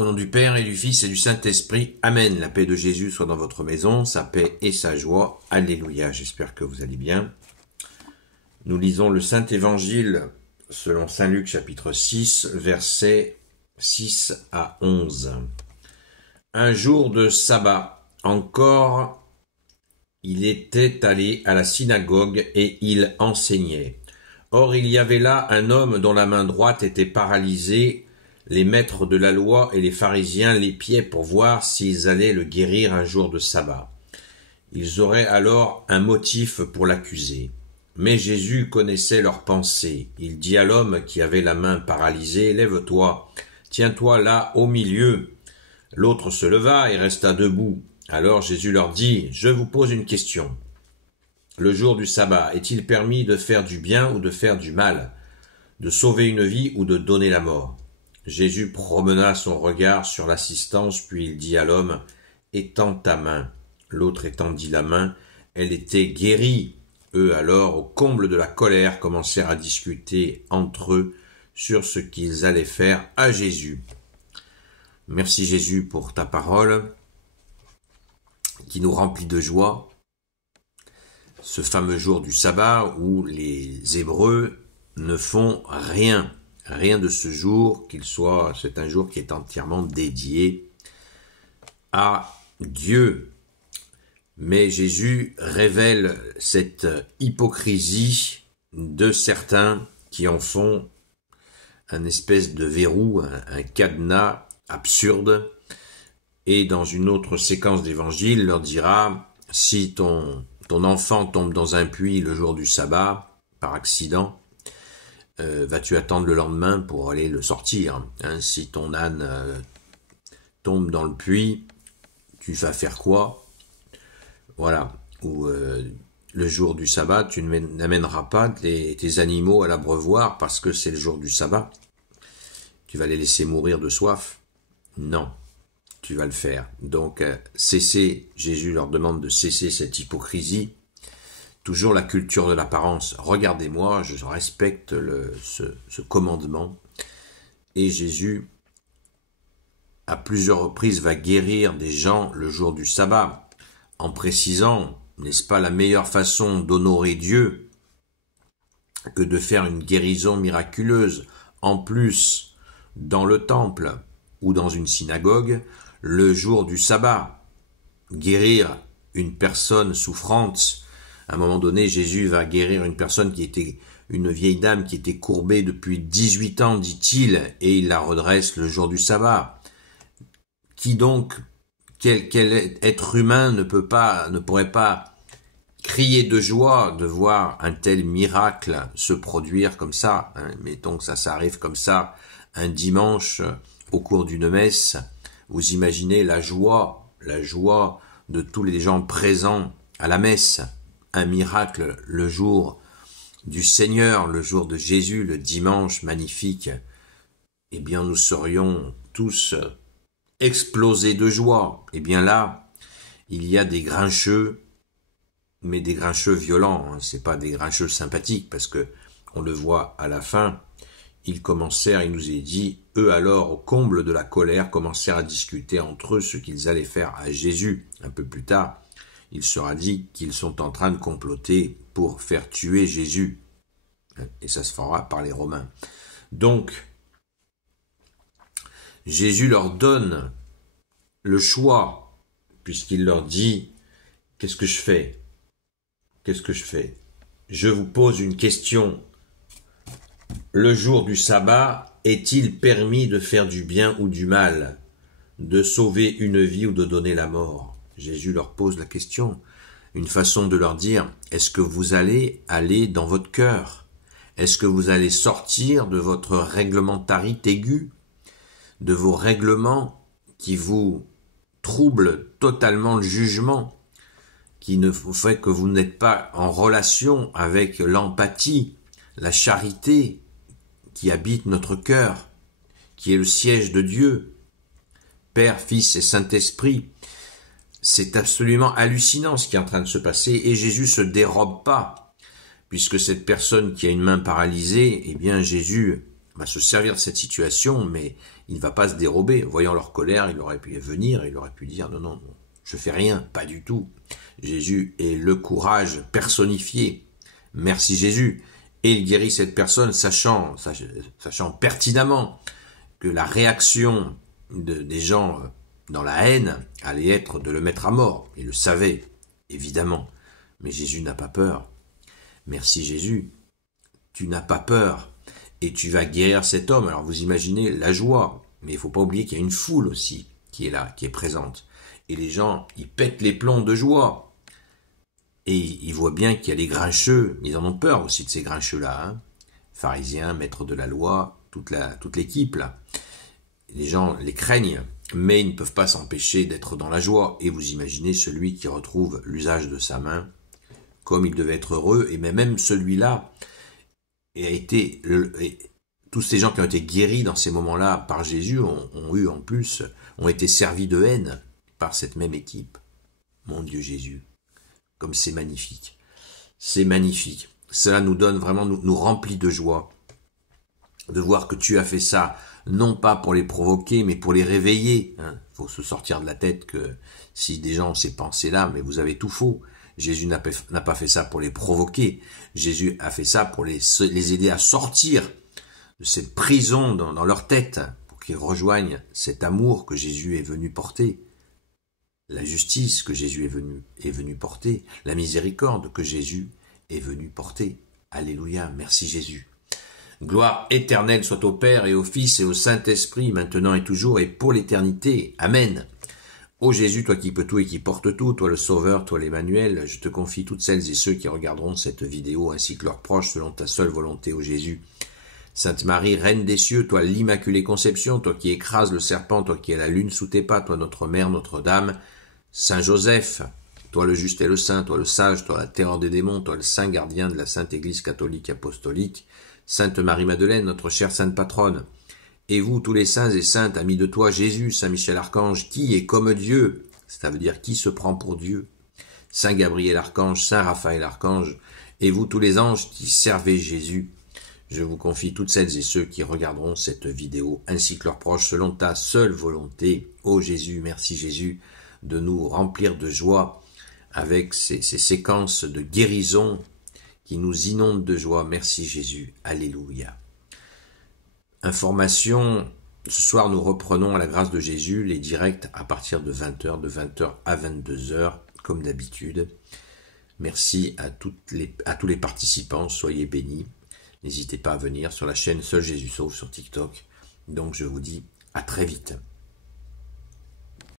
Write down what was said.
Au nom du Père et du Fils et du Saint-Esprit, Amen. La paix de Jésus soit dans votre maison, sa paix et sa joie. Alléluia. J'espère que vous allez bien. Nous lisons le Saint-Évangile selon Saint Luc chapitre 6, versets 6 à 11. Un jour de sabbat, encore, il était allé à la synagogue et il enseignait. Or, il y avait là un homme dont la main droite était paralysée. Les maîtres de la loi et les pharisiens l'épiaient pour voir s'ils allaient le guérir un jour de sabbat. Ils auraient alors un motif pour l'accuser. Mais Jésus connaissait leurs pensées. Il dit à l'homme qui avait la main paralysée, « Lève-toi, tiens-toi là au milieu. » L'autre se leva et resta debout. Alors Jésus leur dit, « Je vous pose une question. Le jour du sabbat, est-il permis de faire du bien ou de faire du mal, de sauver une vie ou de donner la mort ?» Jésus promena son regard sur l'assistance, puis il dit à l'homme, « Étends ta main. » L'autre étendit la main, elle était guérie. Eux alors, au comble de la colère, commencèrent à discuter entre eux sur ce qu'ils allaient faire à Jésus. Merci Jésus pour ta parole qui nous remplit de joie. Ce fameux jour du sabbat où les Hébreux ne font rien de ce jour, c'est un jour qui est entièrement dédié à Dieu. Mais Jésus révèle cette hypocrisie de certains qui en font un espèce de verrou, un cadenas absurde. Et dans une autre séquence d'évangile, leur dira, si ton enfant tombe dans un puits le jour du sabbat, par accident, vas-tu attendre le lendemain pour aller le sortir, hein? Si ton âne tombe dans le puits, tu vas faire quoi? Voilà. Ou le jour du sabbat, tu n'amèneras pas tes animaux à l'abreuvoir parce que c'est le jour du sabbat. Tu vas les laisser mourir de soif? Non, tu vas le faire. Donc, Jésus leur demande de cesser cette hypocrisie. Toujours la culture de l'apparence. Regardez-moi, je respecte ce commandement. Et Jésus, à plusieurs reprises, va guérir des gens le jour du sabbat, en précisant, n'est-ce pas la meilleure façon d'honorer Dieu que de faire une guérison miraculeuse, en plus, dans le temple ou dans une synagogue, le jour du sabbat. Guérir une personne souffrante. À un moment donné, Jésus va guérir une personne une vieille dame qui était courbée depuis 18 ans, dit-il, et il la redresse le jour du sabbat. Qui donc, quel être humain ne pourrait pas crier de joie de voir un tel miracle se produire comme ça, hein? Mettons que ça arrive comme ça, un dimanche, au cours d'une messe. Vous imaginez la joie de tous les gens présents à la messe. Un miracle le jour du Seigneur, le jour de Jésus, le dimanche magnifique, eh bien nous serions tous explosés de joie. Eh bien là, il y a des grincheux, mais des grincheux violents, hein. C'est pas des grincheux sympathiques, parce que on le voit à la fin, il nous est dit, eux alors, au comble de la colère, commencèrent à discuter entre eux ce qu'ils allaient faire à Jésus. Un peu plus tard, il sera dit qu'ils sont en train de comploter pour faire tuer Jésus. Et ça se fera par les Romains. Donc, Jésus leur donne le choix, puisqu'il leur dit, qu'est-ce que je fais? Qu'est-ce que je fais? Je vous pose une question. Le jour du sabbat, est-il permis de faire du bien ou du mal, de sauver une vie ou de donner la mort? Jésus leur pose la question, une façon de leur dire, est-ce que vous allez aller dans votre cœur? Est-ce que vous allez sortir de votre réglementarité aiguë, de vos règlements qui vous troublent totalement le jugement, qui ne fait que vous n'êtes pas en relation avec l'empathie, la charité qui habite notre cœur, qui est le siège de Dieu, Père, Fils et Saint-Esprit. C'est absolument hallucinant ce qui est en train de se passer, et Jésus se dérobe pas, puisque cette personne qui a une main paralysée, eh bien Jésus va se servir de cette situation, mais il ne va pas se dérober. Voyant leur colère, il aurait pu venir, il aurait pu dire non, non, non, je fais rien, pas du tout. Jésus est le courage personnifié. Merci Jésus. Et il guérit cette personne, sachant pertinemment que la réaction des gens dans la haine allait être de le mettre à mort. Il le savait, évidemment. Mais Jésus n'a pas peur. Merci Jésus. Tu n'as pas peur. Et tu vas guérir cet homme. Alors vous imaginez la joie. Mais il ne faut pas oublier qu'il y a une foule aussi qui est là, qui est présente. Et les gens, ils pètent les plombs de joie. Et ils voient bien qu'il y a les grincheux. Ils en ont peur aussi de ces grincheux-là. Hein. Pharisiens, maîtres de la loi, toute l'équipe là. Les gens les craignent, mais ils ne peuvent pas s'empêcher d'être dans la joie. Et vous imaginez celui qui retrouve l'usage de sa main, comme il devait être heureux, et même celui-là tous ces gens qui ont été guéris dans ces moments-là par Jésus ont été servis de haine par cette même équipe. Mon Dieu Jésus, comme c'est magnifique. C'est magnifique. Cela nous donne vraiment, nous remplit de joie de voir que tu as fait ça, non pas pour les provoquer, mais pour les réveiller. Faut se sortir de la tête que si des gens ont ces pensées-là, mais vous avez tout faux. Jésus n'a pas fait ça pour les provoquer. Jésus a fait ça pour les aider à sortir de cette prison dans leur tête, pour qu'ils rejoignent cet amour que Jésus est venu porter, la justice que Jésus est venu porter, la miséricorde que Jésus est venu porter. Alléluia, merci Jésus. Gloire éternelle soit au Père et au Fils et au Saint-Esprit, maintenant et toujours et pour l'éternité. Amen. Ô Jésus, toi qui peux tout et qui portes tout, toi le Sauveur, toi l'Emmanuel, je te confie toutes celles et ceux qui regarderont cette vidéo ainsi que leurs proches selon ta seule volonté, ô Jésus. Sainte Marie, Reine des cieux, toi l'Immaculée Conception, toi qui écrases le serpent, toi qui es la lune sous tes pas, toi notre Mère, Notre-Dame, Saint Joseph, toi le juste et le saint, toi le sage, toi la terreur des démons, toi le saint gardien de la Sainte Église catholique apostolique, Sainte Marie-Madeleine, notre chère Sainte Patronne, et vous, tous les saints et saintes, amis de toi, Jésus, Saint Michel-Archange, qui est comme Dieu, ça veut dire qui se prend pour Dieu, Saint Gabriel-Archange, Saint Raphaël-Archange, et vous, tous les anges qui servez Jésus, je vous confie toutes celles et ceux qui regarderont cette vidéo, ainsi que leurs proches, selon ta seule volonté. Ô Jésus, merci Jésus, de nous remplir de joie avec ces séquences de guérison qui nous inondent de joie. Merci Jésus. Alléluia. Information, ce soir nous reprenons à la grâce de Jésus les directs à partir de 20h, de 20h à 22h, comme d'habitude. Merci à tous les participants, soyez bénis. N'hésitez pas à venir sur la chaîne Seul Jésus Sauve sur TikTok. Donc je vous dis à très vite.